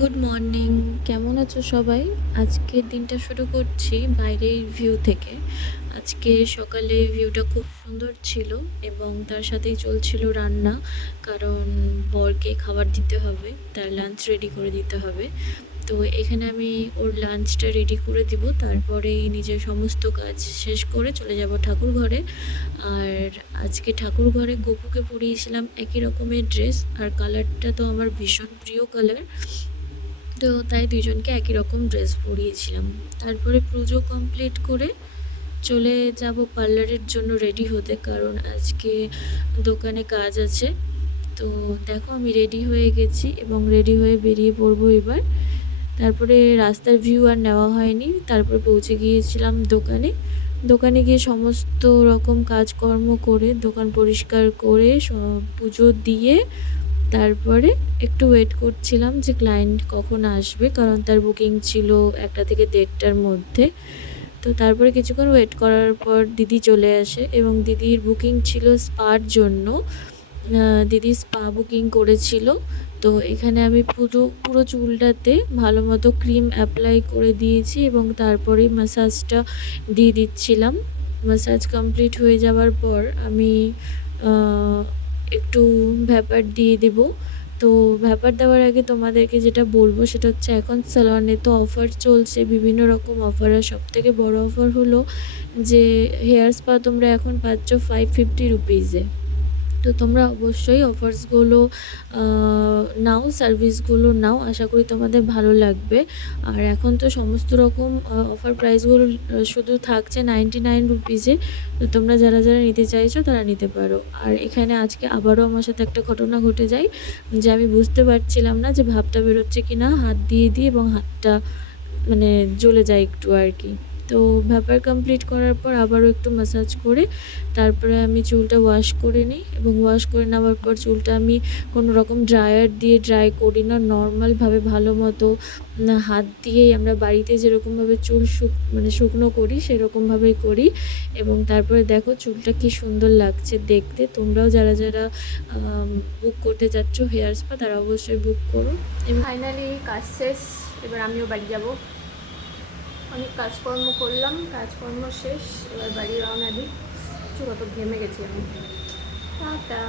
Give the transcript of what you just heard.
Good morning. কেমন আছো সবাই? আজকের দিনটা শুরু করছি বাইরের ভিউ থেকে। আজকে সকালে ভিউটা খুব সুন্দর ছিল এবং তার সাথেই চলছিল রান্না। কারণ বরকে খাবার দিতে হবে, তার লাঞ্চ রেডি করে দিতে হবে। তো এখানে আমি ওর লাঞ্চটা রেডি করে দিব, তারপরেই নিজের সমস্ত কাজ শেষ করে চলে যাব ঠাকুর ঘরে। আর আজকে ঠাকুর ঘরে গপুকে পরিয়েছিলাম একই রকমের ড্রেস, আর কালারটা তো আমার ভীষণ প্রিয় কালার। তো তাই দুজনকে একই রকম ড্রেস পরিয়েছিলাম। তারপরে পুজো কমপ্লিট করে চলে যাব পার্লারের জন্য রেডি হতে, কারণ আজকে দোকানে কাজ আছে। তো দেখো আমি রেডি হয়ে গেছি এবং রেডি হয়ে বেরিয়ে পড়বো এবার। তারপরে রাস্তার ভিউ আর নেওয়া হয়নি, তারপরে পৌঁছে গিয়েছিলাম দোকানে। দোকানে গিয়ে সমস্ত রকম কাজকর্ম করে, দোকান পরিষ্কার করে, পুজো দিয়ে তারপরে একটু ওয়েট করছিলাম যে ক্লায়েন্ট কখন আসবে, কারণ তার বুকিং ছিল 1টা থেকে 1:30টার মধ্যে। তো তারপরে কিছুক্ষণ ওয়েট করার পর দিদি চলে আসে এবং দিদির বুকিং ছিল স্পার জন্য। দিদি স্পা বুকিং করেছিল। তো এখানে আমি পুরো পুরো চুলটাতে ভালো মতো ক্রিম অ্যাপ্লাই করে দিয়েছি এবং তারপরে ম্যাসাজটা দিয়ে দিচ্ছিলাম। ম্যাসাজ কমপ্লিট হয়ে যাওয়ার পর আমি একটু ভ্যাপার দিয়ে দেবো। তো ভ্যাপার দেওয়ার আগে তোমাদেরকে যেটা বলবো সেটা হচ্ছে, এখন স্যালনে তো অফার চলছে, বিভিন্ন রকম অফার। আর সবথেকে বড় অফার হলো যে হেয়ার স্পা তোমরা এখন পাচ্ছ 550 রুপিজে। তো তোমরা অবশ্যই অফার্সগুলো নাও, সার্ভিসগুলো নাও, আশা করি তোমাদের ভালো লাগবে। আর এখন তো সমস্ত রকম অফার প্রাইসগুলো শুধু থাকছে 99 রুপিজে। তো তোমরা যারা যারা নিতে চাইছো তারা নিতে পারো। আর এখানে আজকে আবারও আমার সাথে একটা ঘটনা ঘটে যায়, যে আমি বুঝতে পারছিলাম না যে ভাবটা বেরোচ্ছে কি না, হাত দিয়ে দিই এবং হাতটা মানে জ্বলে যায় একটু আর কি। তো ভ্যাপার কমপ্লিট করার পর আবারও একটু ম্যাসাজ করে তারপরে আমি চুলটা ওয়াশ করে নিই, এবং ওয়াশ করে নেওয়ার পর চুলটা আমি কোনো রকম ড্রায়ার দিয়ে ড্রাই করি না, নর্মালভাবে ভালো মতো হাত দিয়েই আমরা বাড়িতে যেরকমভাবে চুল শুকনো করি সেরকমভাবেই করি। এবং তারপরে দেখো চুলটা কি সুন্দর লাগছে দেখতে। তোমরাও যারা যারা বুক করতে চাচ্ছ হেয়ার স্পা তারা অবশ্যই বুক করো। এবং ফাইনালি কাজ শেষ, এবার আমিও বাড়ি যাব। অনেক কাজকর্ম করলাম, কাজকর্ম শেষ, এবার বাড়ি রওনা দিই। কত ঘেমে গেছি আমি। টাটা।